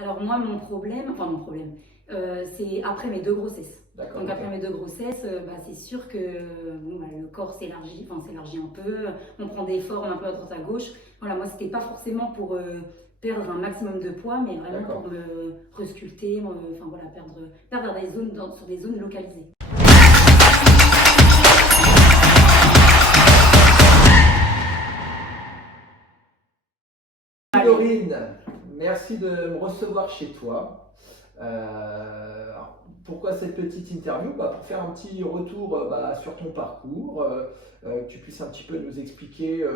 Alors moi, mon problème, c'est après mes deux grossesses. D'accord, Donc ok. après mes deux grossesses, c'est sûr que bon, le corps s'élargit un peu, on prend des formes un peu à droite à gauche. Voilà, moi c'était pas forcément pour perdre un maximum de poids, mais vraiment D'accord. pour me resculpter, enfin voilà, perdre des zones sur des zones localisées. Dorine, merci de me recevoir chez toi. Alors, pourquoi cette petite interview? Pour faire un petit retour sur ton parcours, que tu puisses un petit peu nous expliquer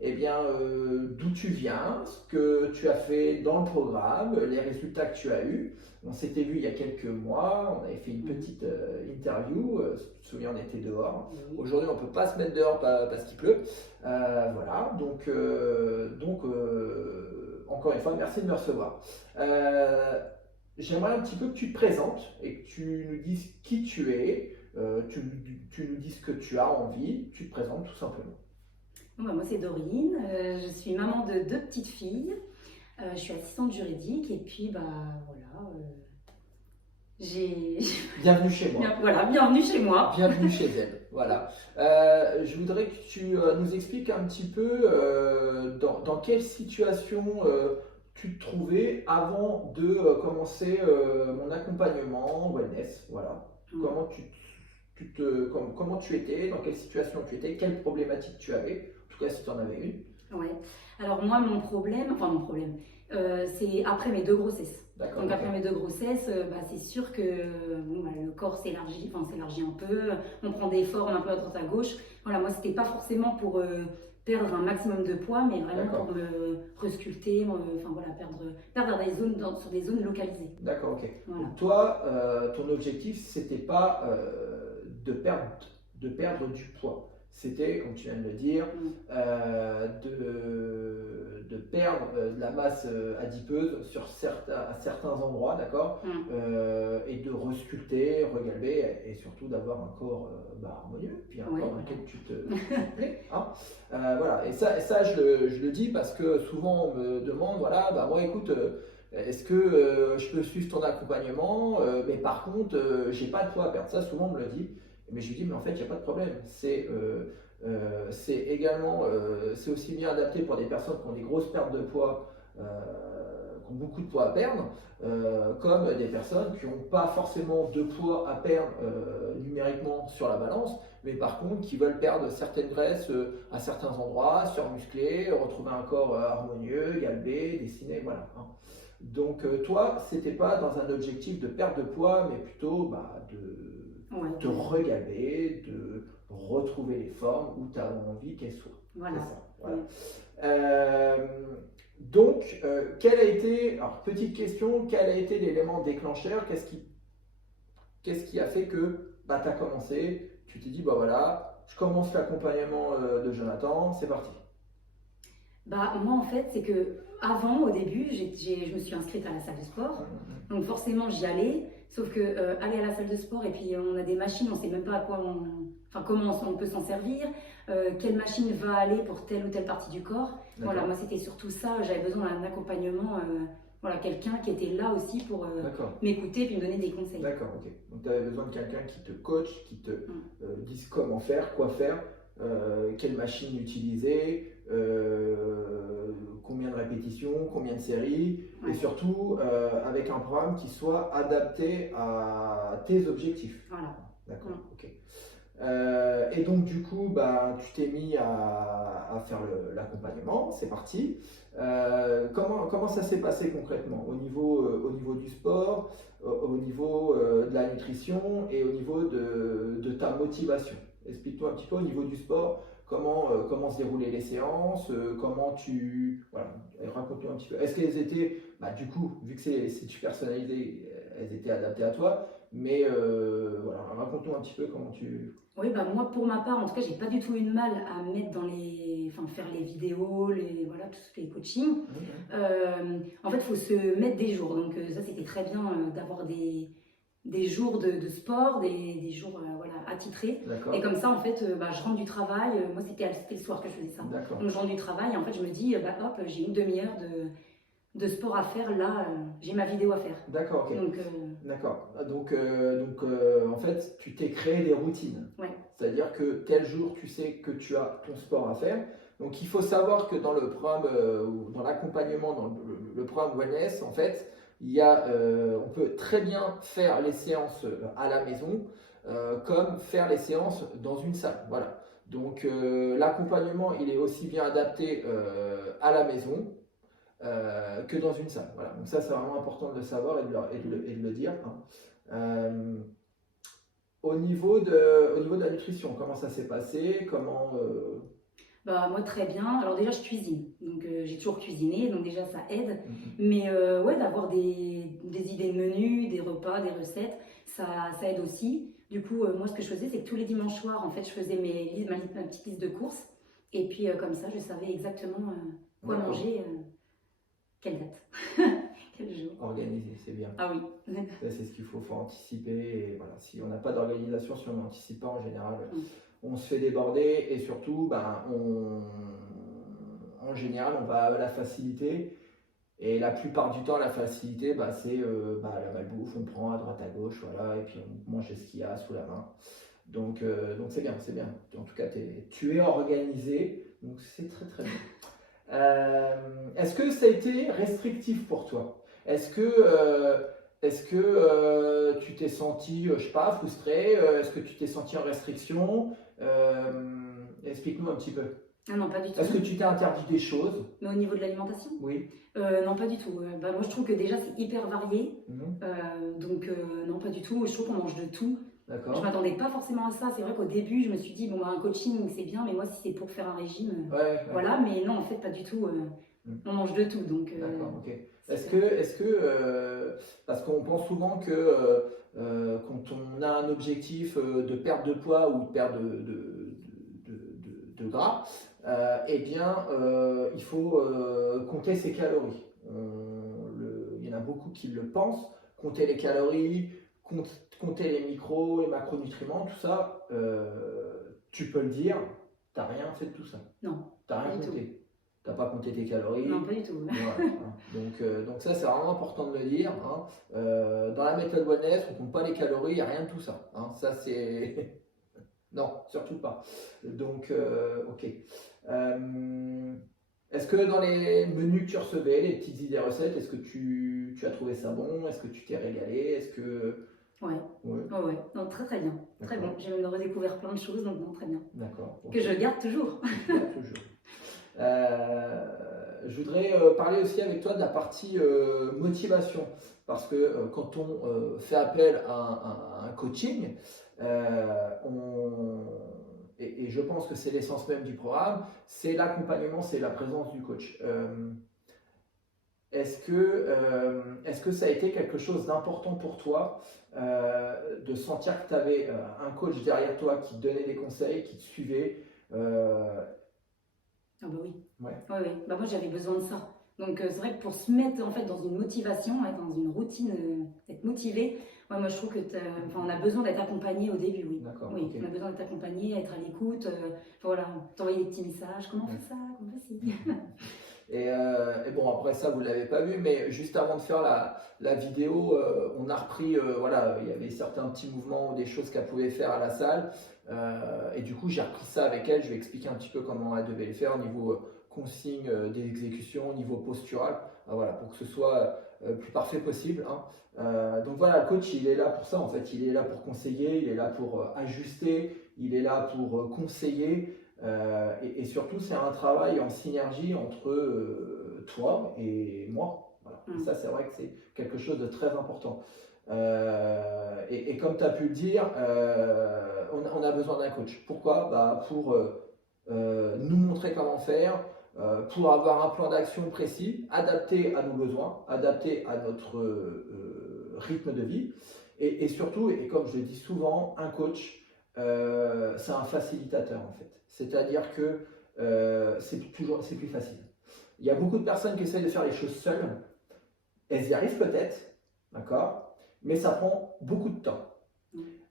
d'où tu viens, ce que tu as fait dans le programme, les résultats que tu as eus. On s'était vu il y a quelques mois, on avait fait une petite interview, tu te souviens, on était dehors. Aujourd'hui, on ne peut pas se mettre dehors parce qu'il pleut. Voilà, encore une fois, merci de me recevoir. J'aimerais un petit peu que tu te présentes et que tu nous dises qui tu es, tu nous dises ce que tu as envie, tu te présentes tout simplement. Bon, moi c'est Dorine, je suis maman de deux petites filles, je suis assistante juridique et puis voilà, j'ai... Bienvenue chez moi. Voilà, bienvenue chez moi. Bienvenue chez elle. Voilà. Je voudrais que tu nous expliques un petit peu dans quelle situation tu te trouvais avant de commencer mon accompagnement wellness. Voilà. Comment comment tu étais, dans quelle situation tu étais, quelles problématiques tu avais, en tout cas si tu en avais une. Ouais. Alors moi, mon problème, c'est après mes deux grossesses. D'accord. Donc Ok. après mes deux grossesses, c'est sûr que le corps s'élargit un peu, on prend des formes un peu à droite à gauche. Voilà, moi c'était pas forcément pour perdre un maximum de poids, mais vraiment D'accord. pour me resculpter, enfin voilà, perdre des zones sur des zones localisées. D'accord, ok. Voilà. Donc toi, ton objectif, c'était pas de perdre du poids. C'était, comme tu viens de le dire, de perdre de la masse adipeuse à certains endroits, d'accord. Et de resculpter, regalber, et surtout d'avoir un corps harmonieux, puis un corps dans lequel tu te plais. Hein. Voilà, et ça je le dis parce que souvent on me demande, voilà, moi écoute, est-ce que je peux suivre ton accompagnement, mais par contre, j'ai pas de poids à perdre. Ça, souvent, on me le dit. Mais je lui dis, mais en fait, il n'y a pas de problème. C'est également, c'est aussi bien adapté pour des personnes qui ont des grosses pertes de poids, qui ont beaucoup de poids à perdre, comme des personnes qui n'ont pas forcément de poids à perdre numériquement sur la balance, mais par contre qui veulent perdre certaines graisses à certains endroits, surmuscler, retrouver un corps harmonieux, galbé, dessiné, voilà. Hein. Donc toi, c'était pas dans un objectif de perte de poids, mais plutôt de regaler, de retrouver les formes où tu as envie qu'elles soient. Voilà. C'est ça. Voilà. Donc, quel a été, alors petite question, quel a été l'élément déclencheur? Qu'est-ce qui a fait que tu as commencé, tu t'es dit, voilà, je commence l'accompagnement de Jonathan, c'est parti. Moi en fait c'est que avant, au début, je me suis inscrite à la salle de sport, donc forcément j'y allais, sauf que aller à la salle de sport et puis on a des machines, on ne sait même pas comment on peut s'en servir, quelle machine va aller pour telle ou telle partie du corps. Voilà, moi c'était surtout ça, j'avais besoin d'un accompagnement, quelqu'un qui était là aussi pour m'écouter puis me donner des conseils. D'accord, ok. Donc tu avais besoin de quelqu'un qui te coach, qui te dise comment faire, quoi faire, quelle machine utiliser, combien de répétitions, combien de séries, et surtout avec un programme qui soit adapté à tes objectifs. Voilà. D'accord, ok. Et donc du coup, tu t'es mis à faire l'accompagnement, c'est parti. Comment ça s'est passé concrètement au niveau du sport, au niveau de la nutrition et au niveau de ta motivation? Explique-toi un petit peu au niveau du sport, comment se déroulaient les séances, voilà, raconte-nous un petit peu. Est-ce qu'elles étaient, du coup, vu que c'est du personnalisé, elles étaient adaptées à toi, mais voilà, raconte-nous un petit peu comment tu... Oui, moi pour ma part, en tout cas, j'ai pas du tout eu de mal à mettre faire les vidéos, tous les coachings. En fait, il faut se mettre des jours. Donc ça, c'était très bien d'avoir des jours de sport, des jours attitrés. Et comme ça, en fait, je rentre du travail. Moi, c'était le soir que je faisais ça. Donc je rentre du travail et en fait, je me dis, hop, j'ai une demi-heure de sport à faire, là, j'ai ma vidéo à faire. D'accord, ok. Donc, D'accord. En fait, tu t'es créé des routines. ouais. C'est-à-dire que tel jour, tu sais que tu as ton sport à faire. Donc, il faut savoir que dans le programme, ou dans l'accompagnement, dans le programme Wellness, en fait, on peut très bien faire les séances à la maison, comme faire les séances dans une salle. Voilà. Donc, l'accompagnement, il est aussi bien adapté à la maison que dans une salle. Voilà. Donc ça, c'est vraiment important de le savoir et de le dire, hein. Au niveau de la nutrition, comment ça s'est passé? Bah, moi, très bien. Alors déjà, je cuisine. Donc, j'ai toujours cuisiné. Donc déjà, ça aide. Mhm. Mais ouais, d'avoir des idées de menus, des repas, des recettes, ça aide aussi. Du coup, moi, ce que je faisais, c'est que tous les dimanches soirs, en fait, je faisais ma petite liste de courses. Et puis, comme ça, je savais exactement quoi D'accord. manger, quelle date, quel jour. Organisé, c'est bien. Ah oui. Ça, c'est ce qu'il faut anticiper. Et voilà, si on n'a pas d'organisation, si on n'anticipe pas, en général, on se fait déborder et surtout, en général, on va à la facilité. Et la plupart du temps, la facilité, c'est la malbouffe, on prend à droite à gauche, voilà, et puis on mange ce qu'il y a sous la main. Donc c'est bien, c'est bien. En tout cas, tu es organisé, donc c'est très très bien. Est-ce que ça a été restrictif pour toi? Est-ce que tu t'es senti, je sais pas, frustré? Est-ce que tu t'es senti en restriction? Explique-nous un petit peu. Ah non, pas du tout. Est-ce que tu t'es interdit des choses? Mais au niveau de l'alimentation? Oui. Non, pas du tout. Moi, je trouve que déjà, c'est hyper varié. Donc, non, pas du tout. Je trouve qu'on mange de tout. D'accord. Je m'attendais pas forcément à ça. C'est vrai qu'au début, je me suis dit, bon, un coaching, c'est bien, mais moi, si c'est pour faire un régime, voilà. Mais non, en fait, pas du tout. On mange de tout. Donc, d'accord, ok. Parce qu'on pense souvent que quand on a un objectif de perte de poids ou de perte de gras, il faut compter ses calories. Il y en a beaucoup qui le pensent, compter les calories, compter les micros, les macronutriments, tout ça, tu peux le dire, tu n'as rien fait de tout ça. Non. Tu n'as rien compté. Tu n'as pas compté tes calories. Non, pas du tout. Voilà, hein. Donc ça, c'est vraiment important de le dire, hein. Dans la méthode Wellness, on ne compte pas les calories, il n'y a rien de tout ça, hein. Ça, c'est... Non, surtout pas. Donc, ok. Est-ce que dans les menus que tu recevais, les petites idées recettes, est-ce que tu as trouvé ça bon? Est-ce que tu t'es régalé? Est-ce que... Ouais. Non, très très bien. Très bon. J'ai même redécouvert plein de choses, donc non, très bien. D'accord. Que je garde toujours. Toujours. Je voudrais parler aussi avec toi de la partie motivation. Parce que quand on fait appel à un coaching, et je pense que c'est l'essence même du programme, c'est l'accompagnement, c'est la présence du coach. Est-ce que ça a été quelque chose d'important pour toi de sentir que tu avais un coach derrière toi qui te donnait des conseils, qui te suivait? Ah bah oui. Ouais. Bah moi j'avais besoin de ça. Donc c'est vrai que pour se mettre en fait dans une motivation, dans une routine, d'être motivé, moi je trouve que on a besoin d'être accompagné au début, oui. D'accord. Oui, Okay. on a besoin d'être accompagné, être à l'écoute, voilà, t'envoyer des petits messages, comment on fait ça, comment on fait ci. Et bon, après ça, vous ne l'avez pas vu, mais juste avant de faire la vidéo, on a repris, voilà, il y avait certains petits mouvements ou des choses qu'elle pouvait faire à la salle. Et du coup, j'ai repris ça avec elle. Je vais expliquer un petit peu comment elle devait les faire au niveau consigne d'exécution, au niveau postural, voilà, pour que ce soit le plus parfait possible, hein. Donc voilà, le coach, il est là pour ça en fait. Il est là pour conseiller, il est là pour ajuster, il est là pour conseiller. Et surtout, c'est un travail en synergie entre toi et moi. Voilà. Et ça, c'est vrai que c'est quelque chose de très important. Et comme tu as pu le dire, on a besoin d'un coach. Pourquoi? Pour nous montrer comment faire, pour avoir un plan d'action précis, adapté à nos besoins, adapté à notre rythme de vie. Et surtout, et comme je le dis souvent, un coach, c'est un facilitateur en fait. C'est-à-dire que c'est plus facile. Il y a beaucoup de personnes qui essayent de faire les choses seules. Elles y arrivent peut-être, d'accord, mais ça prend beaucoup de temps.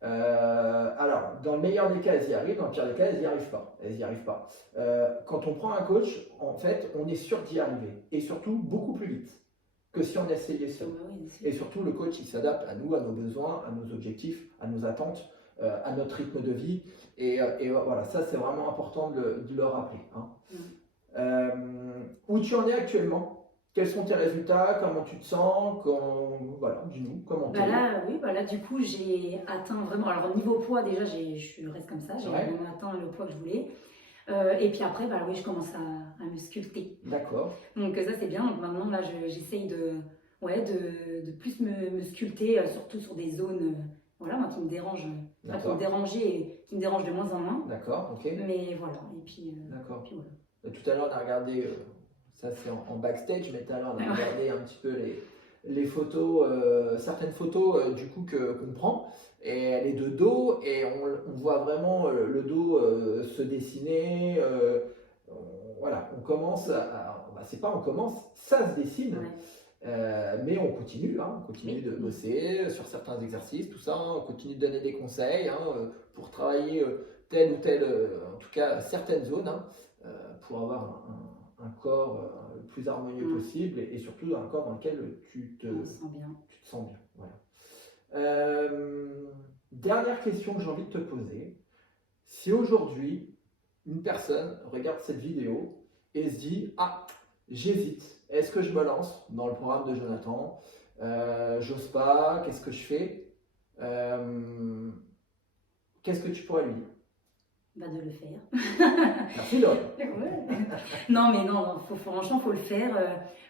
Alors, dans le meilleur des cas, elles y arrivent, dans le pire des cas, elles n'y arrivent pas. Quand on prend un coach, en fait, on est sûr d'y arriver, et surtout beaucoup plus vite. que si on essayait seul. Oui, Et surtout, le coach, il s'adapte à nous, à nos besoins, à nos objectifs, à nos attentes, à notre rythme de vie. Et voilà, ça, c'est vraiment important de le rappeler. Hein. Où tu en es actuellement? Quels sont tes résultats? Comment tu te sens? Voilà, dis-nous, comment tu es? Là, du coup, j'ai atteint vraiment. Alors, niveau poids, déjà, je reste comme ça. J'ai vraiment atteint le poids que je voulais. Et puis après, je commence à me sculpter. D'accord. Donc, ça, c'est bien. Donc, maintenant, là, j'essaye de plus me sculpter, surtout sur des zones moi, qui me dérangent. Enfin, qui me dérangeaient et qui me dérangent de moins en moins. D'accord, ok. Mais voilà. Et puis, d'accord. Puis voilà. Tout à l'heure, on a regardé, ça c'est en backstage, mais tout à l'heure, on a regardé un petit peu les photos, certaines photos du coup qu'on prend. Et elle est de dos et on voit vraiment le dos se dessiner. Voilà, on commence c'est pas on commence, ça se dessine. Mais on continue, hein, on continue de bosser sur certains exercices, tout ça, on continue de donner des conseils pour travailler telle ou telle, en tout cas certaines zones, pour avoir un corps le plus harmonieux possible et surtout un corps dans lequel tu te sens bien. Voilà. Dernière question que j'ai envie de te poser. Si aujourd'hui, une personne regarde cette vidéo et se dit « Ah, j'hésite, est-ce que je me lance dans le programme de Jonathan? J'ose pas, qu'est-ce que je fais ?» Qu'est-ce que tu pourrais lui dire? De le faire. Merci Laure. Non, franchement, faut le faire.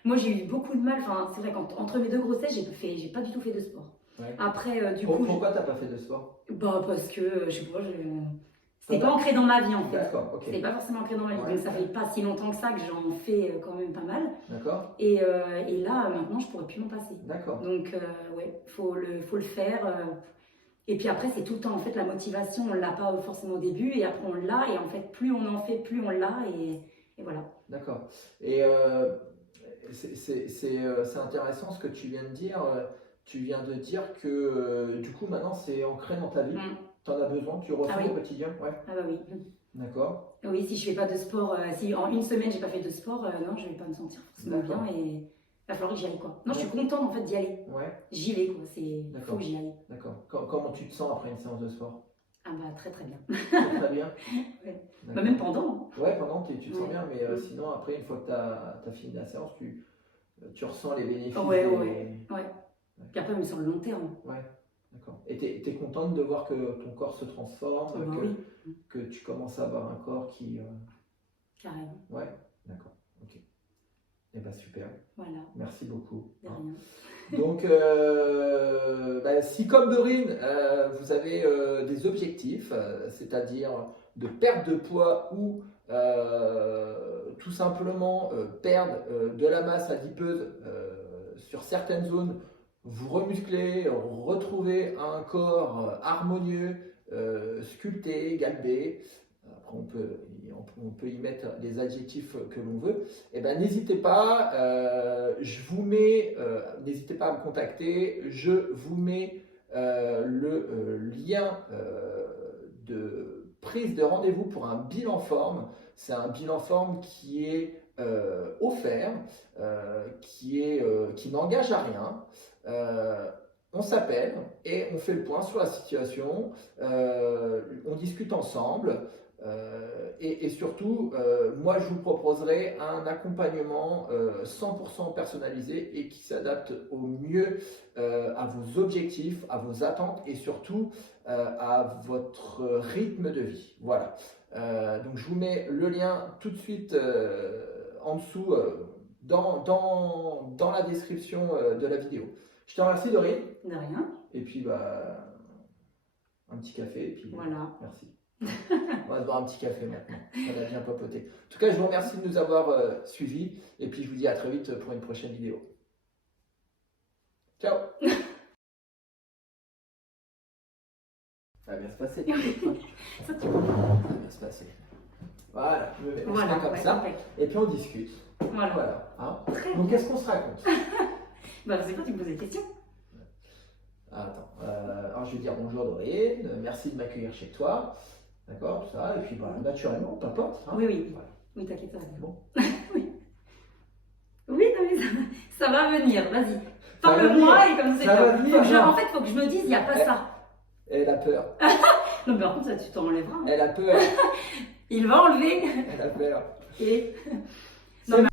Moi, j'ai eu beaucoup de mal. Enfin, c'est vrai qu'entre mes deux grossesses, j'ai pas du tout fait de sport. Ouais. Après, pourquoi t'as pas fait de sport? Parce que, je sais pas, c'était pas ancré dans ma vie en fait. D'accord, ok. C'était pas forcément ancré dans ma vie. Donc ça fait pas si longtemps que ça que j'en fais quand même pas mal. D'accord. Et là, maintenant, je pourrais plus m'en passer. D'accord. Donc, faut le faire. Et puis après, c'est tout le temps, en fait, la motivation, on ne l'a pas forcément au début, et après on l'a, et en fait, plus on en fait, plus on l'a, et voilà. D'accord. Et c'est intéressant ce que tu viens de dire. Tu viens de dire que du coup, maintenant, c'est ancré dans ta vie. Tu en as besoin, tu ressens au quotidien? Oui. D'accord. Oui, si je fais pas de sport, si en une semaine, j'ai pas fait de sport, non, je vais pas me sentir forcément bien, et... Il va falloir que j'y aille, quoi. Non, je suis contente en fait d'y aller. J'y vais, quoi. Il faut que j'y aille. D'accord. Comment tu te sens après une séance de sport? Très bien. Très bien. Même pendant. Pendant, tu te sens bien, mais sinon, après, une fois que tu as fini la séance, tu ressens les bénéfices. Puis après, mais sur le long terme. D'accord. Et tu es contente de voir que ton corps se transforme, que tu commences à avoir un corps qui. Carrément. D'accord. Ok. Eh bien, super. Voilà. Merci beaucoup. De rien. Donc, si comme Dorine, vous avez des objectifs, c'est-à-dire de perte de poids ou tout simplement perdre de la masse adipeuse sur certaines zones, vous remuscler, retrouver un corps harmonieux, sculpté, galbé. Après, on peut y mettre les adjectifs que l'on veut. Et ben, n'hésitez pas, n'hésitez pas à me contacter. Je vous mets le lien de prise de rendez-vous pour un bilan forme. C'est un bilan forme qui est offert, qui n'engage à rien. On s'appelle et on fait le point sur la situation, on discute ensemble et surtout, moi je vous proposerai un accompagnement 100% personnalisé et qui s'adapte au mieux à vos objectifs, à vos attentes et surtout à votre rythme de vie. Voilà. Donc je vous mets le lien tout de suite en dessous dans la description de la vidéo. Je te remercie Dorine. De rien. Et puis un petit café et puis voilà. Merci. On va se boire un petit café maintenant. On a bien papoté. En tout cas, je vous remercie de nous avoir suivis et puis je vous dis à très vite pour une prochaine vidéo. Ciao. Ça va bien se passer. Ça va bien se passer. Voilà, je me mets comme ça. Et puis on discute. Voilà. Hein. Donc qu'est-ce qu'on se raconte? C'est toi qui me poses des questions. Attends, alors je vais dire bonjour Dorine, merci de m'accueillir chez toi, d'accord, tout ça, et puis naturellement, on papote. Hein. Oui, voilà. Oui, t'inquiète pas. Bon. Oui, non mais Ça va venir, vas-y. Ça va Parle-moi venir. et comme c'est Ça va top. venir, En fait, faut que je me dise, il n'y a pas ça. Elle a peur. Non, mais par contre, ça, tu t'en enlèveras. Elle a peur. Il va enlever. Elle a peur. Et... Non, mais...